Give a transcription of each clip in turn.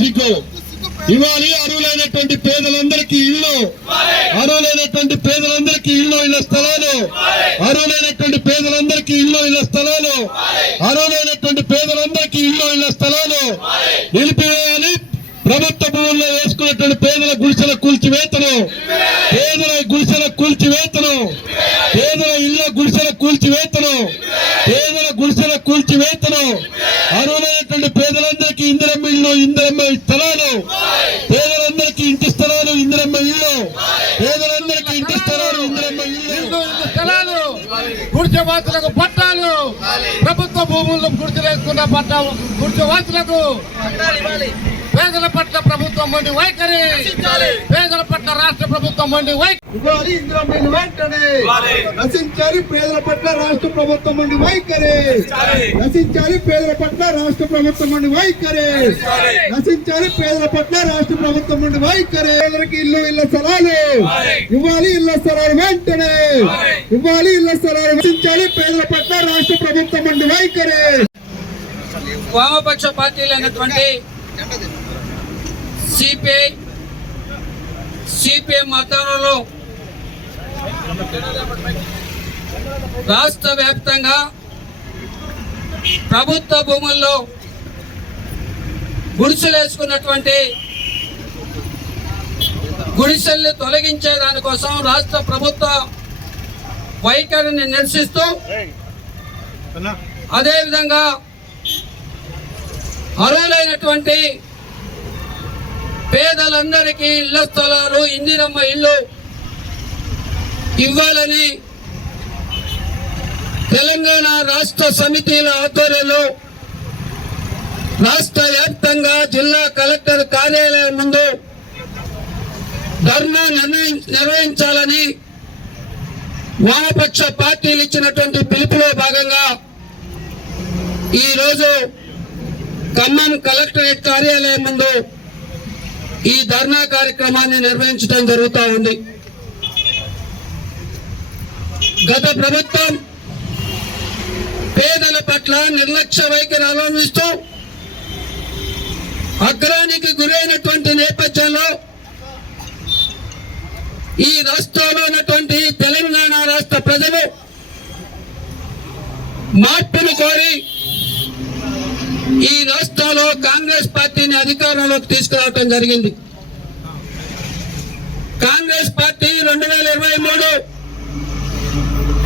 సిగ్గు ఇవ్వాలి. అర్హులైనటువంటి పేదలందరికీ ఇల్లు, అర్హులైనటువంటి పేదలందరికీ ఇళ్ల స్థలాలు, అర్హులైనటువంటి పేదలందరికీ ఇళ్ల స్థలాలు, అర్హులైనటువంటి పేదలందరికీ ఇళ్ల స్థలాలు నిలిపివేయాలి. ప్రభుత్వ భూముల్లో వేసుకున్నటువంటి పేదల గుడిసెల కూల్చివేతను, పేదల గుడిసెల కూల్చివేతను, పేదల ఇళ్ల గుడిసెల కూల్చివేతను, పేదల గుడిసెల కూల్చివేతను, అర్హులైనటువంటి పేదలందరికీ ఇందిరమ్మ ఇల్లు, ఇందిరమ్మ స్థలాలు, పేదలందరికీ ఇంటి స్థలాలు, ఇందిరమ్మ ఇల్లు, పేదలందరికీ ఇంటి స్థలాలు, ఇందిరమ్మ ఇల్లు స్థలాలు, గుడిసెవాసులకు పట్టాలు, ప్రభుత్వ భూముల్లో గుడిసెలేసుకున్న పట్టా గుడిసెవాసులకు, పేదల పట్ల ప్రభుత్వం మొండి వైఖరి, పేదల పట్ల రాష్ట్ర ప్రభుత్వం మొండి వైఖరి, వెంటనే నశించాలి. పేదల పట్ల రాష్ట్ర ప్రభుత్వం మొండి వైఖరి నశించాలి. పేదల పట్ల రాష్ట్ర ప్రభుత్వం మొండి వైఖరి నశించాలి. పేదల పట్ల రాష్ట్ర ప్రభుత్వం మొండి వైఖరి. పేదలకి ఇళ్ల స్థలాలు ఇవ్వాలి. ఇళ్ల స్థలాలు వెంటనే ఇవ్వాలి. ఇళ్ల స్థలాలు నశించాలి. పేదల పట్ల రాష్ట్ర ప్రభుత్వం మొండి వైఖరి. వామపక్ష పార్టీలైనటువంటి సిపిఎం ఆధ్వర్యంలో రాష్ట్ర వ్యాప్తంగా ప్రభుత్వ భూముల్లో గుడిసెలేసుకున్నటువంటి గుడిసెల్ని తొలగించే దానికోసం రాష్ట్ర ప్రభుత్వ వైఖరిని నిరసిస్తూ, అదేవిధంగా అర్హులైనటువంటి పేదలందరికీ ఇళ్ల స్థలాలు, ఇందిరమ్మ ఇల్లు ఇవ్వాలని తెలంగాణ రాష్ట్ర సమితిల ఆధ్వర్యంలో రాష్ట్ర వ్యాప్తంగా జిల్లా కలెక్టర్ కార్యాలయం ముందు ధర్నా నిర్వహించాలని వామపక్ష పార్టీలు ఇచ్చినటువంటి పిలుపులో భాగంగా ఈరోజు ఖమ్మం కలెక్టరేట్ కార్యాలయం ముందు ఈ ధర్నా కార్యక్రమాన్ని నిర్వహించడం జరుగుతూ ఉంది. గత ప్రభుత్వం పేదల పట్ల నిర్లక్ష్య వైఖరి అవలంబిస్తూ అగ్రానికి గురైనటువంటి నేపథ్యంలో ఈ రాష్ట్రంలో ఉన్నటువంటి తెలంగాణ రాష్ట్ర ప్రజలు మార్పును కోరి ఈ రాష్ట్రంలో కాంగ్రెస్ పార్టీని అధికారంలోకి తీసుకురావడం జరిగింది. కాంగ్రెస్ పార్టీ 2023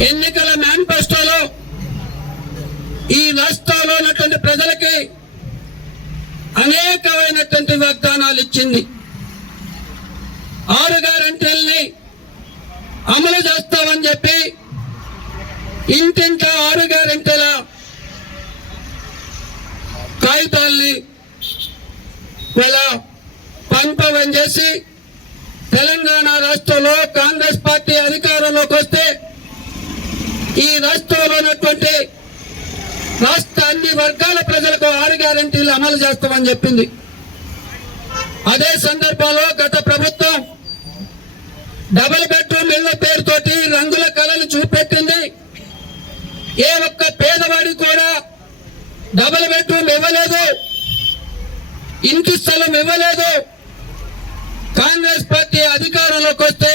ఎన్నికల మేనిఫెస్టోలో ఈ రాష్ట్రంలో ఉన్నటువంటి ప్రజలకి అనేకమైనటువంటి వాగ్దానాలు ఇచ్చింది. 6 గ్యారెంటీల్ని అమలు చేస్తామని చెప్పి ఇంటింటా 6 గ్యారెంటీల కాగితాల్ని పంపమని చేసి తెలంగాణ రాష్ట్రంలో కాంగ్రెస్ పార్టీ అధికారంలోకి వస్తే ఈ రాష్ట్రంలో ఉన్నటువంటి రాష్ట్ర అన్ని వర్గాల ప్రజలకు 6 గ్యారెంటీలు అమలు చేస్తామని చెప్పింది. అదే సందర్భంలో గత ప్రభుత్వం డబుల్ బెడ్రూమ్ ఇళ్ల పేరుతోటి రంగుల కళలు చూపెట్టింది. ఏ ఒక్క పేదవాడికి కూడా డబుల్ బెడ్రూమ్ ఇవ్వలేదు, ఇంటి స్థలం ఇవ్వలేదు. కాంగ్రెస్ పార్టీ అధికారంలోకి వస్తే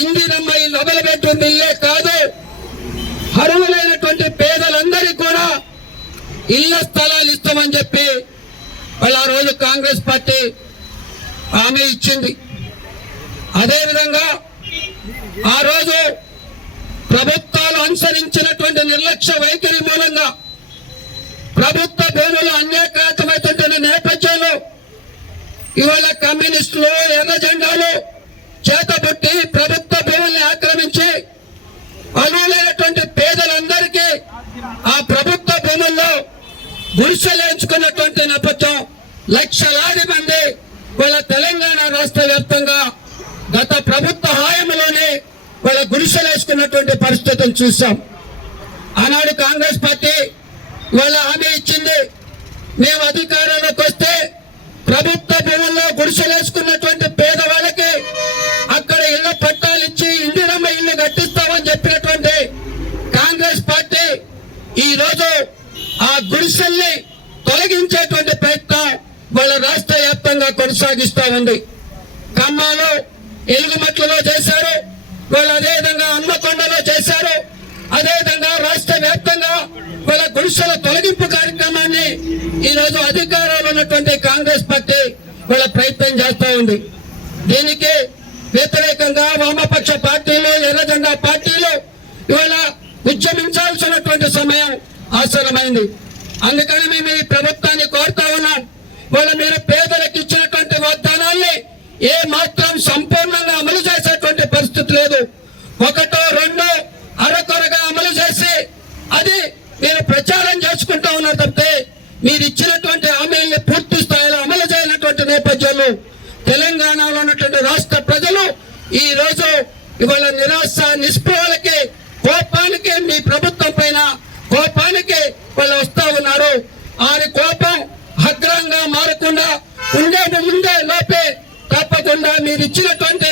ఇందిరమ్మ డబుల్ బెడ్రూమ్ ఇల్లే కాదు, అర్హులైనటువంటి పేదలందరికీ కూడా ఇళ్ల స్థలాలు ఇస్తామని చెప్పి ఆ రోజు కాంగ్రెస్ పార్టీ హామీ ఇచ్చింది. అదేవిధంగా ఆ రోజు ప్రభుత్వాలు అనుసరించినటువంటి నిర్లక్ష్య వైఖరి మూలంగా ప్రభుత్వ భూములు అన్యాక్రాంతమైనటువంటి నేపథ్యంలో ఇవాళ కమ్యూనిస్టులు ఎర్ర జెండాలు చేతబుట్టి ప్రభుత్వ భూముల్ని ఆక్రమించి అర్హులైనటువంటి పేదలందరికీ ఆ ప్రభుత్వ భూముల్లో గుడిసెలేంచుకున్నటువంటి నేపథ్యం. లక్షలాది మంది వాళ్ళ తెలంగాణ రాష్ట్ర వ్యాప్తంగా గత ప్రభుత్వ హాయంలోనే వాళ్ళ గుడిసెలేసుకున్నటువంటి పరిస్థితులు చూసాం. ఆనాడు కాంగ్రెస్ పార్టీ వాళ్ళ హామీ ఇచ్చింది, మేము అధికారంలోకి వస్తే ప్రభుత్వ భూముల్లో గుడిసెలేసుకున్నటువంటి పేదవాళ్ళకి అక్కడ ఇళ్ల పట్టాలు ఇచ్చి ఇందిరమ్మ ఇల్లు కట్టిస్తామని చెప్పినటువంటి కాంగ్రెస్ పార్టీ ఈ రోజు ఆ గుడిసెల్ని తొలగించేటువంటి ప్రయత్నం వాళ్ళ రాష్ట్ర వ్యాప్తంగా కొనసాగిస్తా ఉంది. ఖమ్మంలో ఎలుగుమట్లలో చేశారు, వాళ్ళు అదేవిధంగా హన్మకొండలో చేశారు, అదేవిధంగా రాష్ట్ర వ్యాప్తంగా వాళ్ళ గుడిసెల తొలగింపు కార్యక్రమాన్ని ఈరోజు అధికారంలో ఉన్నటువంటి కాంగ్రెస్ పార్టీ వాళ్ళ ప్రయత్నం చేస్తా ఉంది. దీనికి వ్యతిరేకంగా వామపక్ష పార్టీలు, ఎర్రజెండా పార్టీలు ఇవాళ ఉద్యమించాల్సినటువంటి సమయం అవసరమైంది. అందుకని మేము ఈ ప్రభుత్వాన్ని కోరుతా ఉన్నాం, వాళ్ళ మీరు పేదలకు ఇచ్చినటువంటి వాగ్దానాల్ని ఏ మాత్రం సంపూర్ణంగా అమలు చేసేటువంటి పరిస్థితి లేదు. ఒకటో రెండో అరకొరగా అమలు చేసి అది మీరు ప్రచారం చేసుకుంటా ఉన్నారు తప్పితే మీరు ఇచ్చినటువంటి హామీల్ని పూర్తి స్థాయిలో అమలు చేయనటువంటి నేపథ్యంలో తెలంగాణలో ఉన్నటువంటి రాష్ట్ర ప్రజలు ఈ రోజు ఇవాళ నిరాశ నిస్పృహలకి, కోపానికి, మీ ప్రభుత్వం పైన కోపానికి వాళ్ళు వస్తా ఉన్నారు. వారి కోపం అగ్రంగా మారకుండా ఉండే లోపే తప్పకుండా మీరు ఇచ్చినటువంటి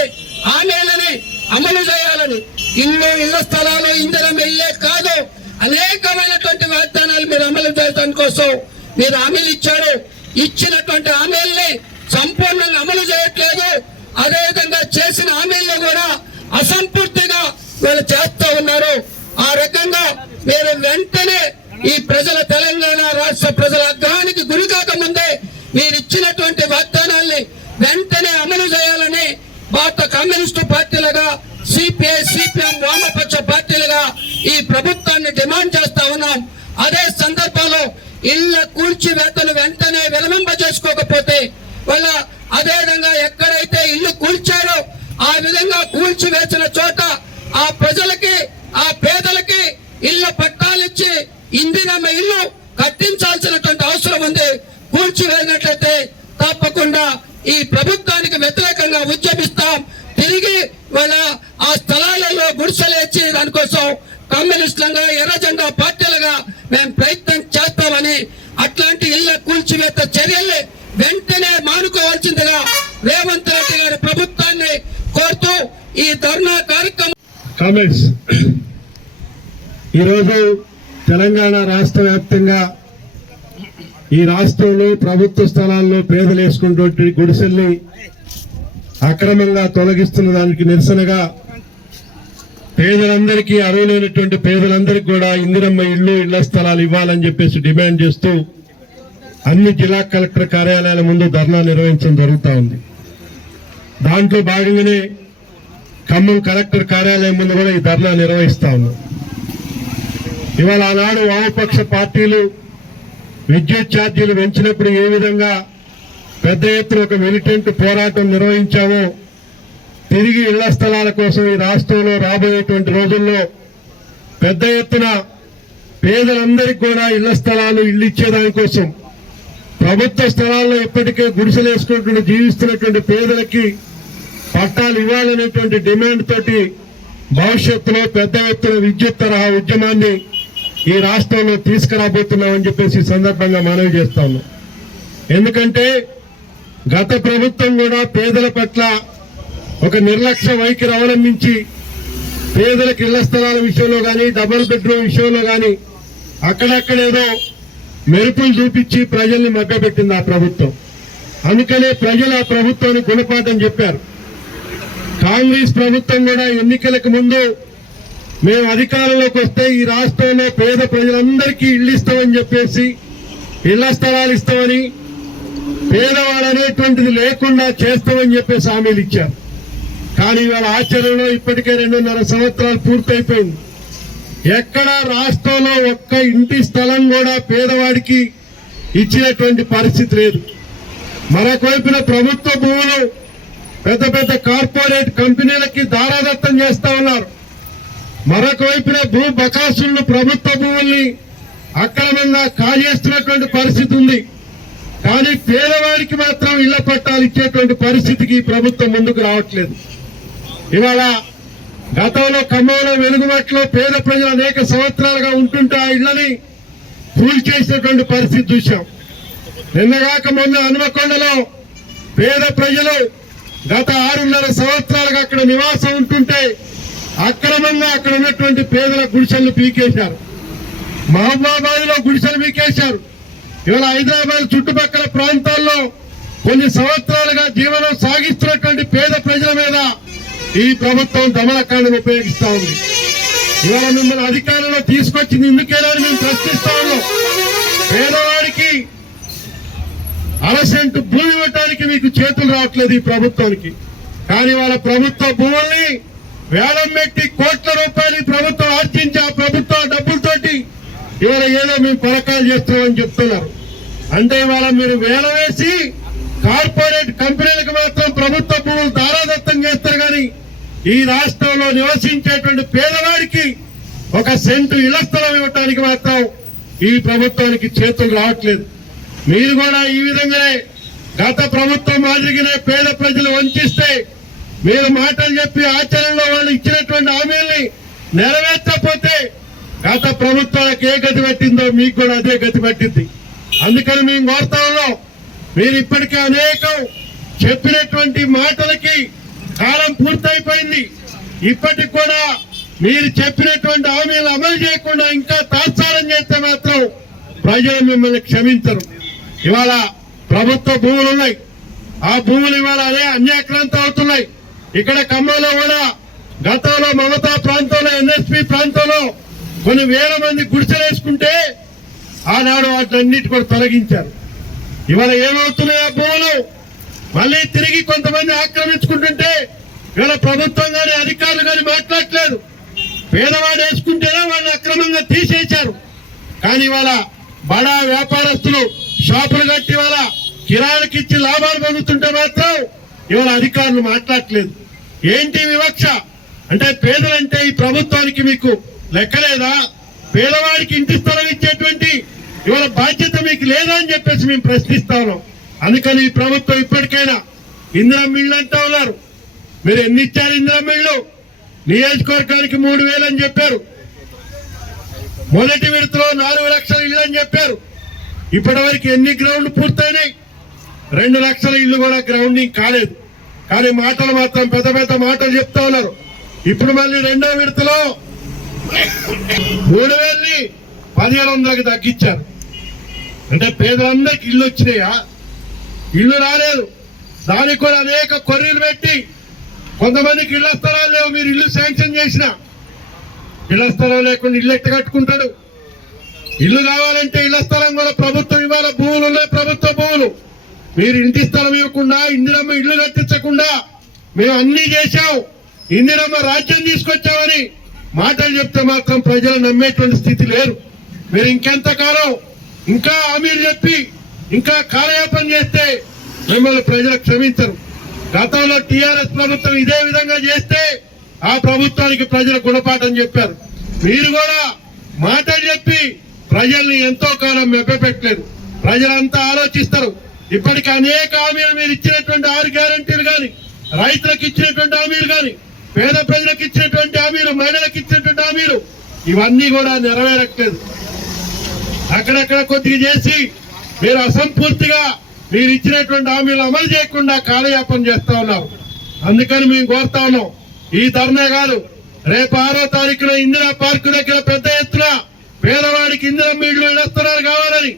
హామీలని అమలు చేయాలని, ఇళ్ల స్థలాలు, ఇంధనం ఇల్లే కాదు అనేకమైనటువంటి వాగ్దానాలు మీరు అమలు చేయడం కోసం మీరు హామీలు ఇచ్చారు. ఇచ్చినటువంటి హామీల్ని సంపూర్ణంగా అమలు చేయట్లేదు. అదేవిధంగా చేసిన హామీలను కూడా అసంపూర్తిగా వీళ్ళు చేస్తూ ఉన్నారు. ఆ రకంగా మీరు వెంటనే ఈ ప్రజల, తెలంగాణ రాష్ట్ర ప్రజల ఆగ్రహానికి గురి కాకముందే మీరు ఇచ్చినటువంటి వాగ్దానాల్ని వెంటనే అమలు చేయాలని భారత కమ్యూనిస్టు పార్టీలుగా, సిపిఐ, సిపిఎం, వామపక్ష పార్టీలుగా ఈ ప్రభుత్వాన్ని డిమాండ్ చేస్తా ఉన్నాం. అదే సందర్భంలో ఇళ్ల కూల్చివేతను వెంటనే విరమింప చేసుకోకపోతే వాళ్ళ అదేవిధంగా ఎక్కడైతే ఇల్లు కూల్చారో ఆ విధంగా కూల్చివేసిన చోట ఆ ప్రజలకి, ఆ పేదలకి ఇళ్ల పట్టాలిచ్చి ఇందిరమ్మ ఇల్లు కట్టించాల్సినటువంటి అవసరం ఉంది. కూల్చివేసినట్లయితే తప్పకుండా ఈ ప్రభుత్వానికి వ్యతిరేకంగా ఉద్యమిస్తాం. తిరిగి వాళ్ళ ఆ స్థలాలలో గుడిసెలు ఇచ్చి దానికోసం కమ్యూనిస్టులుగా, ఎర్రజెండా పార్టీలుగా మేము ప్రయత్నం చేస్తామని, అట్లాంటి ఇళ్ల కూల్చివేత చర్యల్ని వెంటనే మానుకోవాల్సిందిగా రేవంత్ రెడ్డి గారి ప్రభుత్వాన్ని కోరుతూ ఈ ధర్నా కార్యక్రమం. కామెంట్స్. ఈరోజు తెలంగాణ రాష్ట్ర వ్యాప్తంగా ఈ రాష్ట్రంలో ప్రభుత్వ స్థలాల్లో పేదలు వేసుకున్నటువంటి గుడిసెల్ని అక్రమంగా తొలగిస్తున్న దానికి నిరసనగా పేదలందరికీ, అర్హులైనటువంటి పేదలందరికీ కూడా ఇందిరమ్మ ఇళ్లు, ఇళ్ల స్థలాలు ఇవ్వాలని చెప్పేసి డిమాండ్ చేస్తూ అన్ని జిల్లా కలెక్టర్ కార్యాలయాల ముందు ధర్నా నిర్వహించడం జరుగుతూ ఉంది. దాంట్లో భాగంగానే ఖమ్మం కలెక్టర్ కార్యాలయం ముందు కూడా ఈ ధర్నా నిర్వహిస్తా ఉన్నాం. ఇవాళ ఆనాడు వామపక్ష పార్టీలు విద్యుత్ ఛార్జీలు పెంచినప్పుడు ఏ విధంగా పెద్ద ఎత్తున ఒక మిలిటెంట్ పోరాటం నిర్వహించామో, తిరిగి ఇళ్ల స్థలాల కోసం ఈ రాష్ట్రంలో రాబోయేటువంటి రోజుల్లో పెద్ద ఎత్తున పేదలందరికీ కూడా ఇళ్ల స్థలాలు, ఇళ్లు ఇచ్చేదానికోసం ప్రభుత్వ స్థలాల్లో ఇప్పటికే గుడిసెలు వేసుకుంటూ జీవిస్తున్నటువంటి పేదలకి పట్టాలు ఇవ్వాలనేటువంటి డిమాండ్ తోటి భవిష్యత్తులో పెద్ద ఎత్తున విద్యుత్ తరహా ఉద్యమాన్ని ఈ రాష్ట్రంలో తీసుకురాబోతున్నామని చెప్పేసి ఈ సందర్భంగా మనవి చేస్తా ఉన్నాం. ఎందుకంటే గత ప్రభుత్వం కూడా పేదల పట్ల ఒక నిర్లక్ష్య వైఖరి అవలంబించి పేదలకు ఇళ్ల స్థలాల విషయంలో కానీ, డబుల్ బెడ్రూమ్ విషయంలో కానీ అక్కడక్కడేదో మెరుపులు చూపించి ప్రజల్ని మభ్యపెట్టింది ఆ ప్రభుత్వం. అందుకనే ప్రజలు ఆ ప్రభుత్వానికి గుణపాఠం చెప్పారు. కాంగ్రెస్ ప్రభుత్వం కూడా ఎన్నికలకు ముందు మేము అధికారంలోకి వస్తే ఈ రాష్ట్రంలో పేద ప్రజలందరికీ ఇళ్లు ఇస్తామని చెప్పేసి, ఇళ్ల స్థలాలు ఇస్తామని, పేదవాళ్ళు అనేటువంటిది లేకుండా చేస్తామని చెప్పేసి హామీలు ఇచ్చారు. కానీ ఇవాళ ఆచరణలో ఇప్పటికే 2.5 సంవత్సరాలు పూర్తయిపోయింది. ఎక్కడ రాష్ట్రంలో ఒక్క ఇంటి స్థలం కూడా పేదవాడికి ఇచ్చినటువంటి పరిస్థితి లేదు. మరొక వైపున ప్రభుత్వ భూములు పెద్ద పెద్ద కార్పొరేట్ కంపెనీలకి దారాదత్తం చేస్తా ఉన్నారు. మరొక వైపున భూ బకాసులను, ప్రభుత్వ భూముల్ని అక్రమంగా కాజేస్తున్నటువంటి పరిస్థితి ఉంది. కానీ పేదవాడికి మాత్రం ఇళ్ల పట్టాలు ఇచ్చేటువంటి పరిస్థితికి ప్రభుత్వం ముందుకు రావట్లేదు. ఇవాళ గతంలో ఖమ్మంలో, వెలుగుమట్లో పేద ప్రజలు అనేక సంవత్సరాలుగా ఉంటుంటే ఆ ఇళ్లని కూల్చేసినటువంటి పరిస్థితి చూశాం. నిన్నగాక మొన్న హన్మకొండలో పేద ప్రజలు గత 6.5 సంవత్సరాలుగా అక్కడ నివాసం ఉంటుంటే అక్రమంగా అక్కడ ఉన్నటువంటి పేదల గుడిసెలను పీకేశారు. మహబూబాబాద్ లో గుడిసెలు పీకేశారు. ఇవాళ హైదరాబాద్ చుట్టుపక్కల ప్రాంతాల్లో కొన్ని సంవత్సరాలుగా జీవనం సాగిస్తున్నటువంటి పేద ప్రజల మీద ఈ ప్రభుత్వం దమనకాండను ఉపయోగిస్తా ఉంది. ఇవాళ మిమ్మల్ని అధికారంలో తీసుకొచ్చింది ఎందుకేనా అని మేము ప్రశ్నిస్తా ఉన్నాం. పేదవాడికి అరసెంటు భూమి ఇవ్వటానికి మీకు చేతులు రావట్లేదు ఈ ప్రభుత్వానికి. కానీ వాళ్ళ ప్రభుత్వ భూముల్ని వేలం పెట్టి కోట్ల రూపాయలు ఈ ప్రభుత్వం ఆర్జించి ఆ ప్రభుత్వ డబ్బులతోటి ఇవాళ ఏదో మేము పథకాలు చేస్తున్నామని చెప్తున్నారు. అంటే ఇవాళ మీరు వేలం వేసి కార్పొరేట్ కంపెనీలకు మాత్రం ప్రభుత్వ భూములు దారాదత్తం చేస్తారు. కానీ ఈ రాష్ట్రంలో నివసించేటువంటి పేదవాడికి 1 సెంటు ఇళ్ల స్థలం ఇవ్వటానికి మాత్రం ఈ ప్రభుత్వానికి చేతులు రావట్లేదు. మీరు కూడా ఈ విధంగానే గత ప్రభుత్వం మాదిరిగానే పేద ప్రజలు వంచిస్తే మీరు మాటలు చెప్పి ఆచరణలో వాళ్ళు ఇచ్చినటువంటి హామీల్ని నెరవేర్చకపోతే గత ప్రభుత్వాలకు ఏ గతి పట్టిందో మీకు కూడా అదే గతి పట్టింది. అందుకని మేము కోరుతా ఉన్నాం, మీరు ఇప్పటికే అనేకం చెప్పినటువంటి మాటలకి కాలం పూర్తయిపోయింది. ఇప్పటికి కూడా మీరు చెప్పినటువంటి హామీలు అమలు చేయకుండా ఇంకా తాత్సారం చేస్తే మాత్రం ప్రజలు మిమ్మల్ని క్షమించరు. ఇవాళ ప్రభుత్వ భూములు ఉన్నాయి, ఆ భూములు ఇవాళ అదే అన్యాక్రాంతం అవుతున్నాయి. ఇక్కడ ఖమ్మంలో కూడా గతంలో మమతా ప్రాంతంలో ఎన్ఎస్పీ ప్రాంతంలో కొన్ని వేల మంది గుడిసెలేసుకుంటే ఆనాడు వాటన్నిటి కూడా తొలగించారు. ఇవాళ ఏమవుతున్నాయి ఆ భూములు మళ్ళీ తిరిగి కొంతమంది ఆక్రమించుకుంటుంటే ఇవాళ ప్రభుత్వం గాని అధికారులు గాని మాట్లాడట్లేదు. పేదవాడు వేసుకుంటేనే వాళ్ళు అక్రమంగా తీసేశారు. కానీ ఇవాళ బడా వ్యాపారస్తులు షాపులు కట్టి ఇవాళ కిరాయికి ఇచ్చి లాభాలు పొందుతుంటే మాత్రం ఇవాళ అధికారులు మాట్లాడట్లేదు. ఏంటి వివక్ష అంటే పేదలంటే ఈ ప్రభుత్వానికి మీకు లెక్కలేదా? పేదవాడికి ఇంటి స్థలం ఇచ్చేటువంటి ఇవాళ బాధ్యత మీకు లేదా అని చెప్పేసి మేము ప్రశ్నిస్తా ఉన్నాం. అందుకని ఈ ప్రభుత్వం ఇప్పటికైనా ఇందిరమ్మ ఇళ్ళు అంటా ఉన్నారు. మీరు ఎన్ని ఇచ్చారు ఇందిరమ్మ ఇళ్ళు? నియోజకవర్గానికి 3,000 అని చెప్పారు. మొదటి విడతలో 4 లక్షల ఇళ్ళు అని చెప్పారు. ఇప్పటి వరకు ఎన్ని గ్రౌండ్ పూర్తయినాయి? 2 లక్షల ఇళ్ళు కూడా గ్రౌండింగ్ కాలేదు. కానీ మాటలు మాత్రం పెద్ద పెద్ద మాటలు చెప్తా ఉన్నారు. ఇప్పుడు మళ్ళీ 2వ విడతలో 3,000ని 1,100కి తగ్గించారు. అంటే పేదలందరికీ ఇల్లు వచ్చినాయా? ఇల్లు రాలేదు. దానికి కూడా అనేక కొర్రీలు పెట్టి కొంతమందికి ఇళ్ల స్థలాలు లేవు. మీరు ఇల్లు శాంక్షన్ చేసిన ఇళ్ల స్థలం లేకుండా ఇల్లు ఎట్ట కట్టుకుంటాడు? ఇల్లు కావాలంటే ఇళ్ల స్థలం కూడా ప్రభుత్వం ఇవ్వాలి. భూములు ఉన్నాయి, ప్రభుత్వ భూములు. మీరు ఇంటి స్థలం ఇవ్వకుండా ఇందిరమ్మ ఇల్లు కట్టించకుండా మేము అన్ని చేశాం, ఇందిరమ్మ రాజ్యం తీసుకొచ్చామని మాటలు చెప్తే మాత్రం ప్రజలు నమ్మేటువంటి స్థితి లేరు. మీరు ఇంకెంతకాలం ఇంకా హామీలు చెప్పి ఇంకా కాలయాపన చేస్తే మిమ్మల్ని ప్రజలు క్షమించరు. గతంలో టీఆర్ఎస్ ప్రభుత్వం ఇదే విధంగా చేస్తే ఆ ప్రభుత్వానికి ప్రజలు గుణపాఠం చెప్పారు. మీరు కూడా మాటలు చెప్పి ప్రజల్ని ఎంతో కాలం మెప్పపెట్టలేదు. ప్రజలంతా ఆలోచిస్తారు. ఇప్పటికి అనేక హామీలు మీరు ఇచ్చినటువంటి 6 గ్యారెంటీలు కానీ, రైతులకు ఇచ్చినటువంటి హామీలు కానీ, పేద ప్రజలకు ఇచ్చినటువంటి హామీలు, మహిళలకు ఇచ్చినటువంటి హామీలు ఇవన్నీ కూడా నెరవేరట్లేదు. అక్కడక్కడ కొద్దిగా చేసి మీరు అసంపూర్తిగా మీరు ఇచ్చినటువంటి హామీలు అమలు చేయకుండా కాలయాపన చేస్తా ఉన్నారు. అందుకని మేము కోరుతా ఉన్నాం, ఈ ధర్నా కాదు, రేపు 6వ తారీఖున ఇందిరా పార్కు దగ్గర పెద్ద ఎత్తున పేదవాడికి ఇందిరమ్మ ఇళ్ళు ఇళ్లస్థలాలు కావాలని,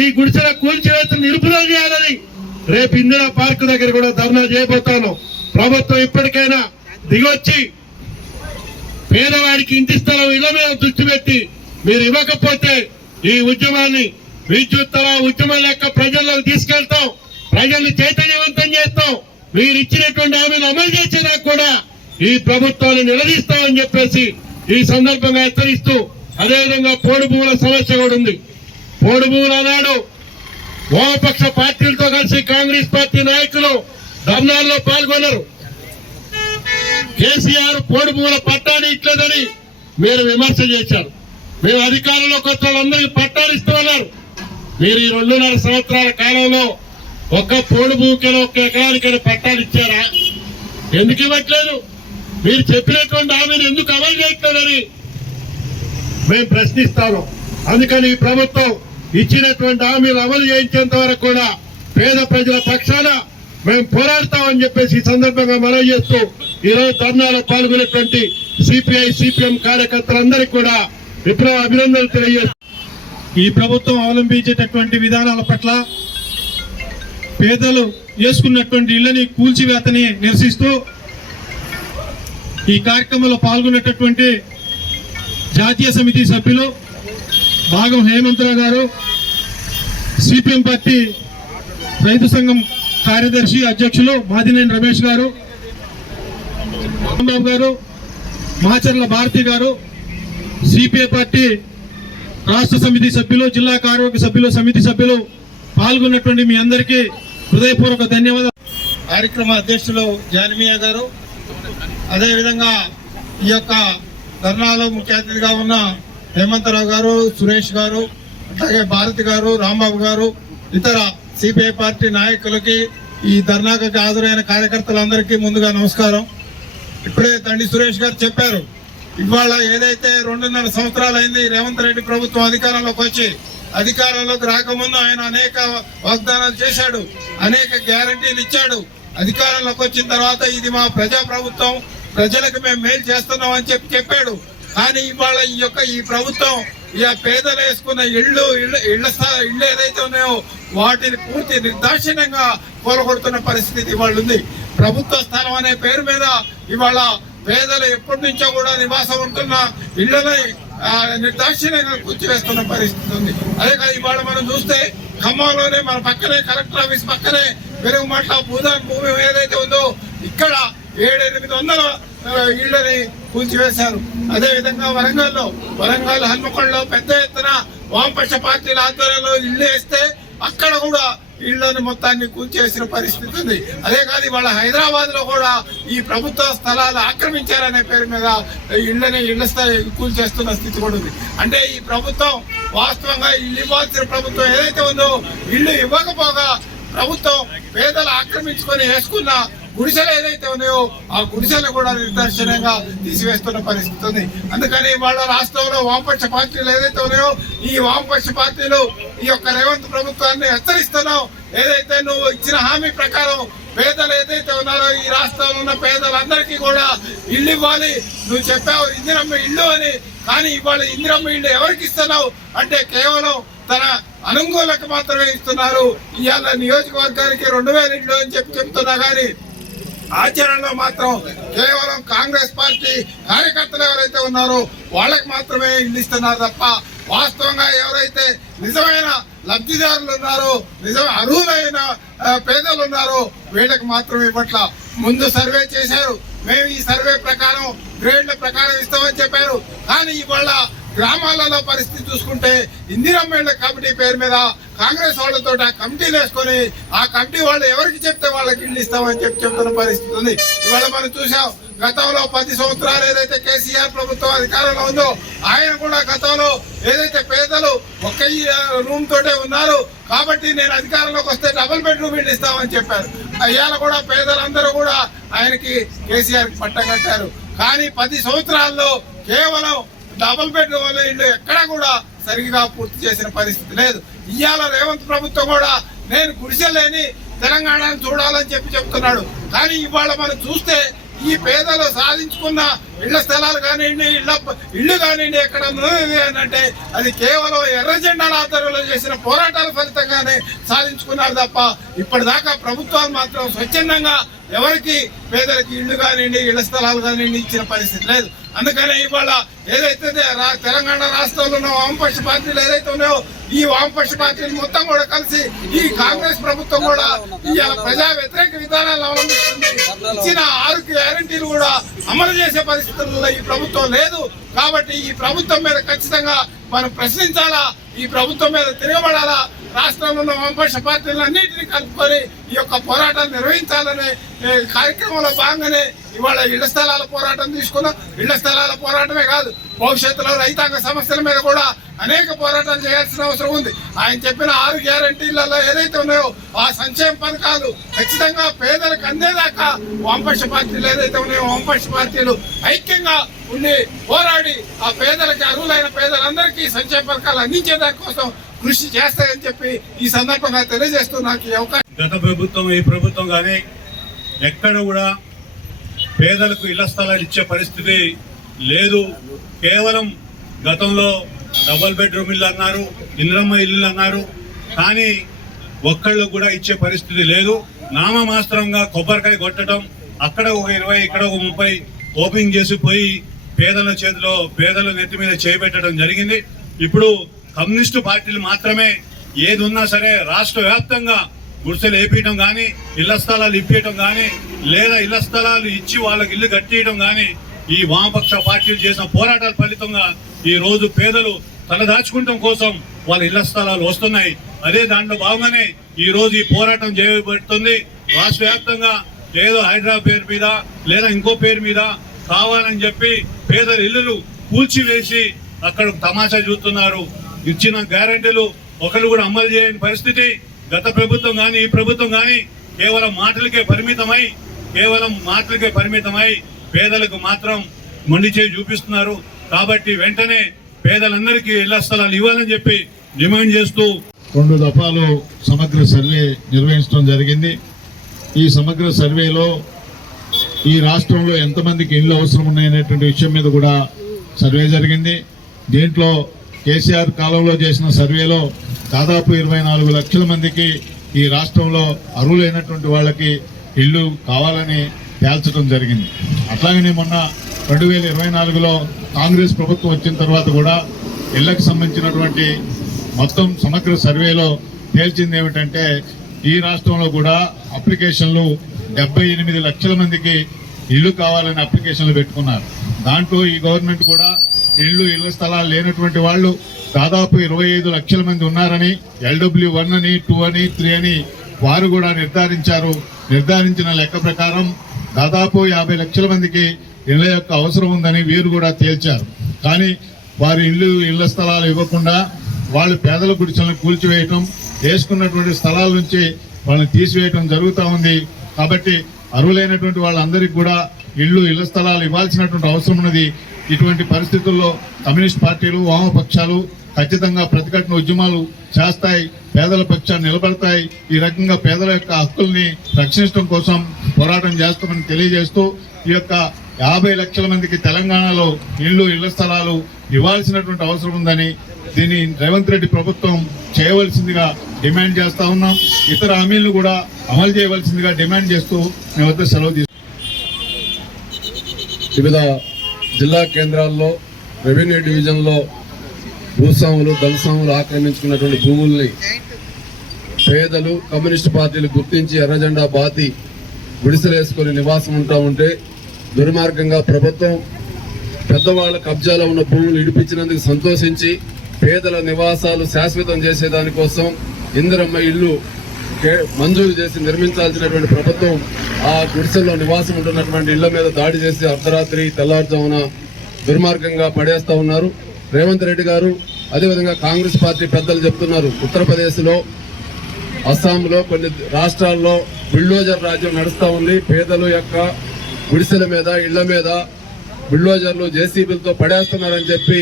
ఈ గుడిసెల కూల్చివేతను నిలుపుదల చేయాలని రేపు ఇందిరా పార్కు దగ్గర కూడా ధర్నా చేయబోతాను. ప్రభుత్వం ఇప్పటికైనా దిగొచ్చి పేదవాడికి ఇంటి స్థలం ఇళ్ల మీద దృష్టి పెట్టి మీరు ఇవ్వకపోతే ఈ ఉద్యమాన్ని విద్యుత్తర ఉద్యమం లెక్క ప్రజల్లోకి తీసుకెళ్తాం, ప్రజల్ని చైతన్యవంతం చేస్తాం. మీరు ఇచ్చినటువంటి హామీలు అమలు చేసేదాకా కూడా ఈ ప్రభుత్వాన్ని నిలదీస్తామని చెప్పేసి ఈ సందర్భంగా హెచ్చరిస్తూ, అదేవిధంగా పోడు భూముల సమస్య కూడా ఉంది. పోడు భూములు అన్నాడు వామపక్ష పార్టీలతో కలిసి కాంగ్రెస్ పార్టీ నాయకులు ధర్నాల్లో పాల్గొన్నారు. కేసీఆర్ పోడు భూముల పట్టాలు ఇట్లేదని మీరు విమర్శ చేశారు. మేము అధికారంలోకి వచ్చిన వాళ్ళందరికీ పట్టాలు ఇస్తామన్నారు. మీరు ఈ 2.5 సంవత్సరాల కాలంలో ఒక్క పోడు భూమికైనా 1 ఎకరానికైనా పట్టాలు ఇచ్చారా? ఎందుకు ఇవ్వట్లేదు? మీరు చెప్పినటువంటి హామీని ఎందుకు అమలు చేయట్లేదని మేము ప్రశ్నిస్తాము. అందుకని ఈ ప్రభుత్వం ఇచ్చినటువంటి హామీలు అమలు చేయించేంత వరకు కూడా పేద ప్రజల పక్షాన మేము పోరాడతామని చెప్పేసి ఈ సందర్భంగా మనవి చేస్తూ ఈరోజు ధర్నాలో పాల్గొనేటువంటి సిపిఐ సిపిఎం కార్యకర్తలందరికీ కూడా విప్లవ అభినందనలు తెలియజేస్తాం. ఈ ప్రభుత్వం అవలంబించేటటువంటి విధానాల పట్ల పేదలు వేసుకున్నటువంటి ఇళ్లని కూల్చివేతని నిరసిస్తూ ఈ కార్యక్రమంలో పాల్గొనేటటువంటి జాతీయ సమితి సభ్యులు భాగం హేమంతరావు గారు, సిపిఎం పార్టీ రైతు సంఘం కార్యదర్శి అధ్యక్షులు మాదినేని రమేష్ గారు, రాంబాబు గారు, మాచర్ల భారతి గారు, సిపిఐ పార్టీ రాష్ట్ర సమితి సభ్యులు, జిల్లా కార్యవర్గ సభ్యులు, సమితి సభ్యులు పాల్గొన్నటువంటి మీ అందరికీ హృదయపూర్వక ధన్యవాదాలు. కార్యక్రమ అధ్యక్షులు జానమియా గారు, అదేవిధంగా ఈ యొక్క ధర్నాలో ముఖ్య అతిథిగా ఉన్న హేమంతరావు గారు, సురేష్ గారు, అలాగే భారతి గారు, రాంబాబు గారు, ఇతర సిపిఐ పార్టీ నాయకులకి, ఈ ధర్నాకు హాజరైన కార్యకర్తలందరికీ ముందుగా నమస్కారం. ఇప్పుడే తండ్రి సురేష్ గారు చెప్పారు, ఇవాళ ఏదైతే 2.5 సంవత్సరాలైంది రేవంత్ రెడ్డి ప్రభుత్వం అధికారంలోకి వచ్చి, అధికారంలోకి రాకముందు ఆయన అనేక వాగ్దానాలు చేశాడు, అనేక గ్యారంటీలు ఇచ్చాడు. అధికారంలోకి వచ్చిన తర్వాత ఇది మా ప్రజా ప్రభుత్వం, ప్రజలకు మేము మేలు చేస్తున్నాం అని చెప్పాడు. కానీ ఇవాళ ఈ ప్రభుత్వం పేదలు వేసుకున్న ఇళ్ళు ఏదైతే ఉన్నాయో వాటిని పూర్తి నిర్దాక్షిణ్యంగా కూలగొడుతున్న పరిస్థితి ఇవాళ ఉంది. ప్రభుత్వ స్థలం అనే పేరు మీద ఇవాళ పేదలు ఎప్పటి నుంచో కూడా నివాసం ఉంటున్న ఇళ్లని నిర్దాక్షిణ్యంగా కూర్చివేస్తున్న పరిస్థితి ఉంది. అదే కాదు, ఇవాళ మనం చూస్తే ఖమ్మంలోనే మన పక్కనే కలెక్టర్ ఆఫీస్ పక్కనే పెరుగుమట్ల భూదాన్ భూమి ఏదైతే ఉందో ఇక్కడ 700-800 ఇళ్లని కూల్చివేశారు. అదే విధంగా వరంగల్ హన్మకొండలో పెద్ద ఎత్తున వామపక్ష పార్టీల ఆధ్వర్యంలో ఇళ్లు వేస్తే అక్కడ కూడా ఇళ్లను మొత్తాన్ని కూల్చేసిన పరిస్థితి ఉంది. అదే కాదు, ఇవాళ హైదరాబాద్ లో కూడా ఈ ప్రభుత్వ స్థలాలు ఆక్రమించారనే పేరు మీద ఇళ్ల స్థాయి కూల్చేస్తున్న స్థితి కూడా ఉంది. అంటే ఈ ప్రభుత్వం వాస్తవంగా ఇల్లు ఇవ్వాల్సిన ప్రభుత్వం ఏదైతే ఉందో ఇల్లు ఇవ్వకపోగా ప్రభుత్వం పేదలు ఆక్రమించుకొని వేసుకున్న గుడిసెలు ఏదైతే ఉన్నాయో ఆ గుడిసెలు కూడా నిర్దాక్షిణ్యంగా తీసివేస్తున్న పరిస్థితి ఉంది. అందుకని వాళ్ళ రాష్ట్రంలో వామపక్ష పార్టీలు ఏదైతే ఉన్నాయో ఈ వామపక్ష పార్టీలు ఈ యొక్క రేవంత్ ప్రభుత్వాన్ని హెచ్చరిస్తున్నావు. ఏదైతే నువ్వు ఇచ్చిన హామీ ప్రకారం పేదలు ఏదైతే ఉన్నారో ఈ రాష్ట్రంలో ఉన్న పేదలందరికీ కూడా ఇల్లు ఇవ్వాలి, నువ్వు చెప్పావు ఇందిరమ్మ ఇల్లు అని. కానీ ఇవాళ ఇందిరమ్మ ఇల్లు ఎవరికి ఇస్తున్నావు అంటే కేవలం తన అనుకూలకు మాత్రమే ఇస్తున్నారు. ఇవాళ నియోజకవర్గానికి 2000 ఇళ్ళు అని చెప్తున్నా కానీ ఆచరణలో మాత్రం కేవలం కాంగ్రెస్ పార్టీ కార్యకర్తలు ఎవరైతే ఉన్నారో వాళ్ళకి మాత్రమే ఇల్లు ఇస్తున్నారు తప్ప వాస్తవంగా ఎవరైతే నిజమైన లబ్ధిదారులు ఉన్నారో, అర్హులైన పేదలు ఉన్నారో వీళ్ళకి మాత్రమే ఇవ్వట్ల. ముందు సర్వే చేశారు, మేము ఈ సర్వే ప్రకారం గ్రేడ్ల ప్రకారం ఇస్తామని చెప్పారు. కానీ ఇవాళ గ్రామాలలో పరిస్థితి చూసుకుంటే ఇందిరమ్మ ఇళ్ల కమిటీ పేరు మీద కాంగ్రెస్ వాళ్ళతో ఆ కమిటీలు వేసుకొని ఆ కమిటీ వాళ్ళు ఎవరికి చెప్తే వాళ్ళకి ఇల్లు ఇస్తామని చెప్తున్న పరిస్థితి ఉంది. ఇవాళ మనం చూసాం, గతంలో 10 సంవత్సరాలు ఏదైతే కేసీఆర్ ప్రభుత్వం అధికారంలో ఉందో ఆయన కూడా గతంలో ఏదైతే పేదలు ఒక్క రూమ్ తోటే ఉన్నారు కాబట్టి నేను అధికారంలోకి వస్తే డబుల్ బెడ్రూమ్ ఇల్లు ఇస్తామని చెప్పారు. ఇవాళ కూడా పేదలందరూ కూడా ఆయనకి కేసీఆర్ కి పట్టం కట్టారు. కానీ 10 సంవత్సరాల్లో కేవలం డబుల్ బెడ్రూమ్ ఇల్లు ఎక్కడా కూడా సరిగ్గా పూర్తి చేసిన పరిస్థితి లేదు. ఇవాళ రేవంత్ ప్రభుత్వం కూడా నేను గుడిసెలేని తెలంగాణను చూడాలని చెప్తున్నాడు. కానీ ఇవాళ మనం చూస్తే ఈ పేదలు సాధించుకున్న ఇళ్ల స్థలాలు కానివ్వండి, ఇళ్లు కానివ్వండి ఎక్కడ అంటే అది కేవలం ఎర్ర జెండాల ఆధ్వర్యంలో చేసిన పోరాటాల ఫలితంగానే సాధించుకున్నారు తప్ప ఇప్పటిదాకా ప్రభుత్వాలు మాత్రం స్వచ్ఛందంగా ఎవరికి పేదలకి ఇళ్లు కానివ్వండి, ఇళ్ల స్థలాలు కానివ్వండి ఇచ్చిన పరిస్థితి లేదు. అందుకనే ఇవాళ ఏదైతే తెలంగాణ రాష్ట్రంలో ఉన్న వామపక్ష పార్టీలు ఏదైతే ఉన్నాయో ఈ వామపక్ష పార్టీలు మొత్తం కూడా కలిసి ఈ కాంగ్రెస్ ప్రభుత్వం కూడా ఇవాళ ప్రజా వ్యతిరేక విధానాలను అవలంబిస్తుంది. ఇచ్చిన 6 గ్యారెంటీలు కూడా అమలు చేసే పరిస్థితుల్లో ఈ ప్రభుత్వం లేదు. కాబట్టి ఈ ప్రభుత్వం మీద ఖచ్చితంగా మనం ప్రశ్నించాలా, ఈ ప్రభుత్వం మీద తిరగబడాలా, రాష్ట్రంలో ఉన్న వామపక్ష పార్టీలన్నింటినీ కలుపుకొని ఈ యొక్క పోరాటాన్ని నిర్వహించాలనే కార్యక్రమంలో భాగంగానే ఇవాళ ఇళ్ల స్థలాల పోరాటం తీసుకున్నాం. ఇళ్ల స్థలాల పోరాటమే కాదు, భవిష్యత్తులో రైతాంగ సమస్యల మీద కూడా అనేక పోరాటాలు చేయాల్సిన అవసరం ఉంది. ఆయన చెప్పిన 6 గ్యారెంటీలలో ఏదైతే ఉన్నాయో ఆ సంక్షేమ పథకాలు ఖచ్చితంగా పేదలకు అందేదాకా వామపక్ష పార్టీలు ఏదైతే ఉన్నాయో వామపక్ష పార్టీలు ఐక్యంగా ఉండి పోరాడి ఆ పేదలకి అర్హులైన పేదలందరికీ సంక్షేమ పథకాలు అందించేదాని కోసం కృషి చేస్తాయని చెప్పి ఈ సందర్భంగా తెలియజేస్తూ నాకు ఈ అవకాశం. గత ప్రభుత్వం ఈ ప్రభుత్వం కానీ ఎక్కడ కూడా పేదలకు ఇళ్ల స్థలాలు ఇచ్చే పరిస్థితి లేదు. కేవలం గతంలో డబుల్ బెడ్రూమ్ ఇల్లు అన్నారు, ఇందిరమ్మ ఇల్లు అన్నారు. కానీ ఒక్కళ్ళు కూడా ఇచ్చే పరిస్థితి లేదు. నామమాత్రంగా కొబ్బరికాయ కొట్టడం, అక్కడ ఒక 20 ఇక్కడ ఒక 30 ఓపెనింగ్ చేసి పోయి పేదల చేతిలో పేదల నెత్తి మీద చేపెట్టడం జరిగింది. ఇప్పుడు కమ్యూనిస్టు పార్టీలు మాత్రమే ఏది ఉన్నా సరే రాష్ట్ర వ్యాప్తంగా గుడిసెలు వేపించడం కానీ, ఇళ్ల స్థలాలు ఇప్పించడం కానీ, లేదా ఇళ్ల స్థలాలు ఇచ్చి వాళ్ళకి ఇల్లు కట్టియడం కానీ, ఈ వామపక్ష పార్టీలు చేసిన పోరాటాల ఫలితంగా ఈ రోజు పేదలు తలదాచుకుంటం కోసం వాళ్ళ ఇళ్ల స్థలాలు వస్తున్నాయి. అదే దాంట్లో భాగంగానే ఈ రోజు ఈ పోరాటం చేయబడుతుంది. రాష్ట్ర వ్యాప్తంగా ఏదో హైదరాబాద్ పేరు మీద లేదా ఇంకో పేరు మీద కావాలని చెప్పి పేదల ఇళ్లు కూల్చివేసి అక్కడ తమాషా చూస్తున్నారు. ఇచ్చిన గ్యారెంటీలు ఒకరు కూడా అమలు చేయని పరిస్థితి. గత ప్రభుత్వం కానీ ఈ ప్రభుత్వం కానీ కేవలం మాటలకే పరిమితమై పేదలకు మాత్రం మొండి చేయి చూపిస్తున్నారు. కాబట్టి వెంటనే పేదలందరికీ ఇళ్ల స్థలాలు ఇవ్వాలని చెప్పి డిమాండ్ చేస్తూ 2 దఫాలు సమగ్ర సర్వే నిర్వహించడం జరిగింది. ఈ సమగ్ర సర్వేలో ఈ రాష్ట్రంలో ఎంతమందికి ఇళ్ళు అవసరం ఉన్నాయనేటువంటి విషయం మీద కూడా సర్వే జరిగింది. దీంట్లో కేసీఆర్ కాలంలో చేసిన సర్వేలో దాదాపు 24 లక్షల మందికి ఈ రాష్ట్రంలో అర్హులైనటువంటి వాళ్ళకి ఇళ్ళు కావాలని తేల్చడం జరిగింది. అట్లాగనే మొన్న 2024లో కాంగ్రెస్ ప్రభుత్వం వచ్చిన తర్వాత కూడా ఇళ్లకు సంబంధించినటువంటి మొత్తం సమగ్ర సర్వేలో తేల్చింది ఏమిటంటే ఈ రాష్ట్రంలో కూడా అప్లికేషన్లు 78 లక్షల మందికి ఇల్లు కావాలని అప్లికేషన్లు పెట్టుకున్నారు. దాంట్లో ఈ గవర్నమెంట్ కూడా ఇళ్ల స్థలాలు లేనటువంటి వాళ్ళు దాదాపు 25 లక్షల మంది ఉన్నారని, LW1 అని 2 అని 3 అని వారు కూడా నిర్ధారించారు. నిర్ధారించిన లెక్క ప్రకారం దాదాపు 50 లక్షల మందికి ఇళ్ల యొక్క అవసరం ఉందని వీరు కూడా తేల్చారు. కానీ వారి ఇళ్ల స్థలాలు ఇవ్వకుండా వాళ్ళు పేదల గుడిసెలను కూల్చివేయటం, వేసుకున్నటువంటి స్థలాల నుంచి వాళ్ళని తీసివేయటం జరుగుతూ ఉంది. కాబట్టి అర్హులైనటువంటి వాళ్ళందరికీ కూడా ఇళ్ల స్థలాలు ఇవ్వాల్సినటువంటి అవసరం ఉన్నది. ఇటువంటి పరిస్థితుల్లో కమ్యూనిస్ట్ పార్టీలు, వామపక్షాలు ఖచ్చితంగా ప్రతిఘటన ఉద్యమాలు చేస్తాయి, పేదల పక్షాన్ని నిలబడతాయి. ఈ రకంగా పేదల యొక్క హక్కుల్ని రక్షించడం కోసం పోరాటం చేస్తామని తెలియజేస్తూ ఈ యొక్క 50 లక్షల మందికి తెలంగాణలో ఇళ్ల స్థలాలు ఇవ్వాల్సినటువంటి అవసరం ఉందని, దీన్ని రేవంత్ రెడ్డి ప్రభుత్వం చేయవలసిందిగా డిమాండ్ చేస్తా ఉన్నాం. ఇతర హామీలను కూడా అమలు చేయవలసిందిగా డిమాండ్ చేస్తూ మేము వద్ద సెలవు వివిధ జిల్లా కేంద్రాల్లో రెవెన్యూ డివిజన్లో భూస్వాములు, దళస్వాములు ఆక్రమించుకున్నటువంటి భూముల్ని పేదలు, కమ్యూనిస్టు పార్టీలు గుర్తించి ఎర్రజెండా బాతి గుడిసెలేసుకొని నివాసం ఉంటా ఉంటే దుర్మార్గంగా ప్రభుత్వం పెద్దవాళ్ల కబ్జాలో ఉన్న భూములు ఇడిపించినందుకు సంతోషించి పేదల నివాసాలు శాశ్వతం చేసేదానికోసం ఇందిరమ్మ ఇల్లు మంజూరు చేసి నిర్మించాల్సినటువంటి ప్రభుత్వం ఆ గుడిసెల్లో నివాసం ఉంటున్నటువంటి ఇళ్ల మీద దాడి చేసి అర్ధరాత్రి తెల్లారుజామున దుర్మార్గంగా పడేస్తా ఉన్నారు. రేవంత్ రెడ్డి గారు అదేవిధంగా కాంగ్రెస్ పార్టీ పెద్దలు చెప్తున్నారు, ఉత్తరప్రదేశ్లో, అస్సాంలో, కొన్ని రాష్ట్రాల్లో బిల్డోజర్ రాజ్యం నడుస్తూ ఉంది. పేదల యొక్క గుడిసెల మీద, ఇళ్ల మీద బిల్డోజర్లు, జేసీబీలతో పడేస్తున్నారని చెప్పి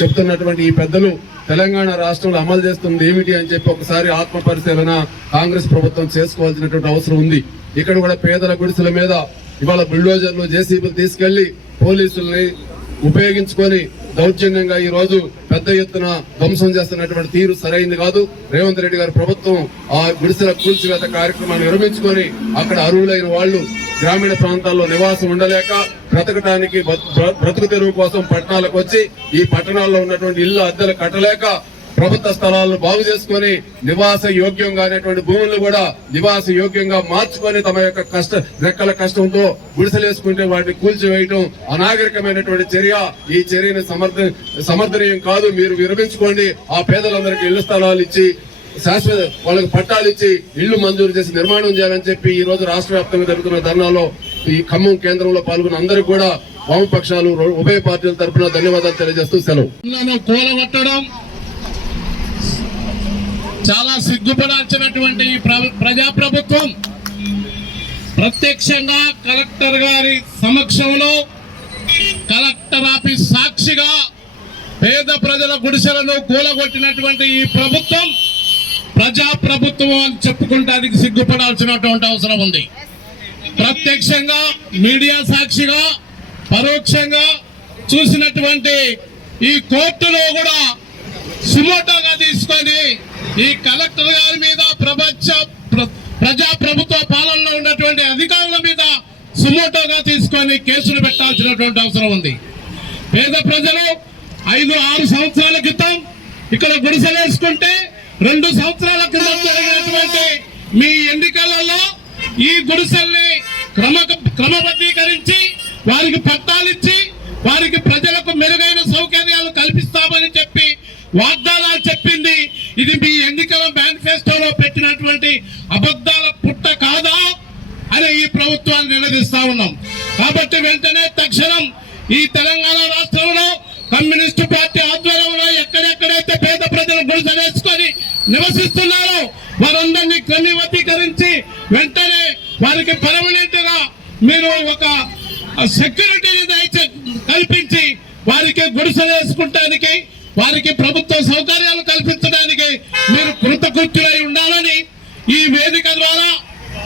చెప్తున్నటువంటి ఈ పెద్దలు తెలంగాణ రాష్ట్రంలో అమలు చేస్తుంది ఏమిటి అని చెప్పి ఒకసారి ఆత్మ పరిశీలన కాంగ్రెస్ ప్రభుత్వం చేసుకోవాల్సినటువంటి అవసరం ఉంది. ఇక్కడ కూడా పేదల గుడిసెల మీద ఇవాళ బిల్డోజర్లు, జేసీబీలు తీసుకెళ్లి పోలీసుల్ని ఉపయోగించుకొని దౌర్జన్యంగా ఈ రోజు పెద్ద ఎత్తున ధ్వంసం చేస్తున్నటువంటి తీరు సరైంది కాదు. రేవంత్ రెడ్డి గారి ప్రభుత్వం ఆ గుడిసెల కూల్చివేత కార్యక్రమాన్ని విరమించుకొని అక్కడ అర్హులైన వాళ్ళు గ్రామీణ ప్రాంతాల్లో నివాసం ఉండలేక బ్రతకడానికి, బ్రతుకు తెరువు కోసం పట్టణాలకు వచ్చి ఈ పట్టణాల్లో ఉన్నటువంటి ఇళ్ల అద్దెలు కట్టలేక ప్రభుత్వ స్థలాలను బాగు చేసుకుని నివాస యోగ్యంగా అనేటువంటి భూములను కూడా నివాస యోగ్యంగా మార్చుకొని తమ యొక్క రెక్కల కష్టంతో గుడిసెలేసుకుంటే వాటిని కూల్చివేయటం అనాగరికమైనటువంటి చర్య. ఈ చర్యని సమర్థనీయం కాదు. మీరు విరమించుకోండి. ఆ పేదలందరికీ ఇళ్ల స్థలాలు ఇచ్చి శాశ్వత వాళ్ళకి పట్టాలు ఇచ్చి ఇళ్లు మంజూరు చేసి నిర్మాణం చేయాలని చెప్పి ఈ రోజు రాష్ట్ర వ్యాప్తంగా జరుగుతున్న ధర్నాలో ఈ ఖమ్మం కేంద్రంలో పాల్గొన్న అందరికీ కూడా వామపక్షాలు, ఉభయ పార్టీల తరఫున ధన్యవాదాలు తెలియజేస్తూ సెలవు. కూలగొట్టడం చాలా సిగ్గుపడాల్సినటువంటి ఈ ప్రజాప్రభుత్వం ప్రత్యక్షంగా కలెక్టర్ గారి సమక్షంలో, కలెక్టర్ ఆఫీస్ సాక్షిగా పేద ప్రజల గుడిసెలను కూలగొట్టినటువంటి ఈ ప్రభుత్వం ప్రజాప్రభుత్వం అని చెప్పుకుంటానికి సిగ్గుపడాల్సినటువంటి అవసరం ఉంది. ప్రత్యక్షంగా మీడియా సాక్షిగా, పరోక్షంగా చూసినటువంటి ఈ కోర్టులో కూడా సుమోటోగా తీసుకొని ఈ కలెక్టర్ గారి మీద ప్రజాప్రభుత్వ పాలనలో ఉన్నటువంటి అధికారుల మీద సుమోటోగా తీసుకొని కేసులు పెట్టాల్సినటువంటి అవసరం ఉంది. పేద ప్రజలు 5-6 సంవత్సరాల క్రితం ఇక్కడ గుడిసెలేసుకుంటే 2 సంవత్సరాల క్రితం జరిగినటువంటి మీ ఎన్నికలలో ఈ గుడిసెల్ని క్రమబద్ధీకరించి వారికి పట్టాలిచ్చి వారికి ప్రజలకు మెరుగైన సౌకర్యాలు కల్పిస్తామని చెప్పి వాగ్దానాలు చెప్పింది. ఇది మీ ఎన్నికల మేనిఫెస్టోలో పెట్టినటువంటి అబద్ధాల పుట్ట కాదా అని ఈ ప్రభుత్వాన్ని నిలదీస్తా ఉన్నాం. కాబట్టి వెంటనే తక్షణం ఈ తెలంగాణ రాష్ట్రంలో కమ్యూనిస్టు పార్టీ ఆధ్వర్యంలో ఎక్కడెక్కడైతే పేద ప్రజలు గుడిసెలేసుకొని నివసిస్తున్నారో వారందరినీ క్రమబద్ధీకరించి వెంటనే వారికి పర్మనెంట్ గా మీరు ఒక సెక్యూరిటీని కల్పించి వారికి గుడిసెలు వేసుకుంటానికి వారికి ప్రభుత్వ సౌకర్యాలు కల్పించడానికి మీరు కృతకృత్యులై ఉండాలని ఈ వేదిక ద్వారా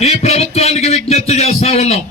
ఈ ప్రభుత్వానికి విజ్ఞప్తి చేస్తా ఉన్నాం.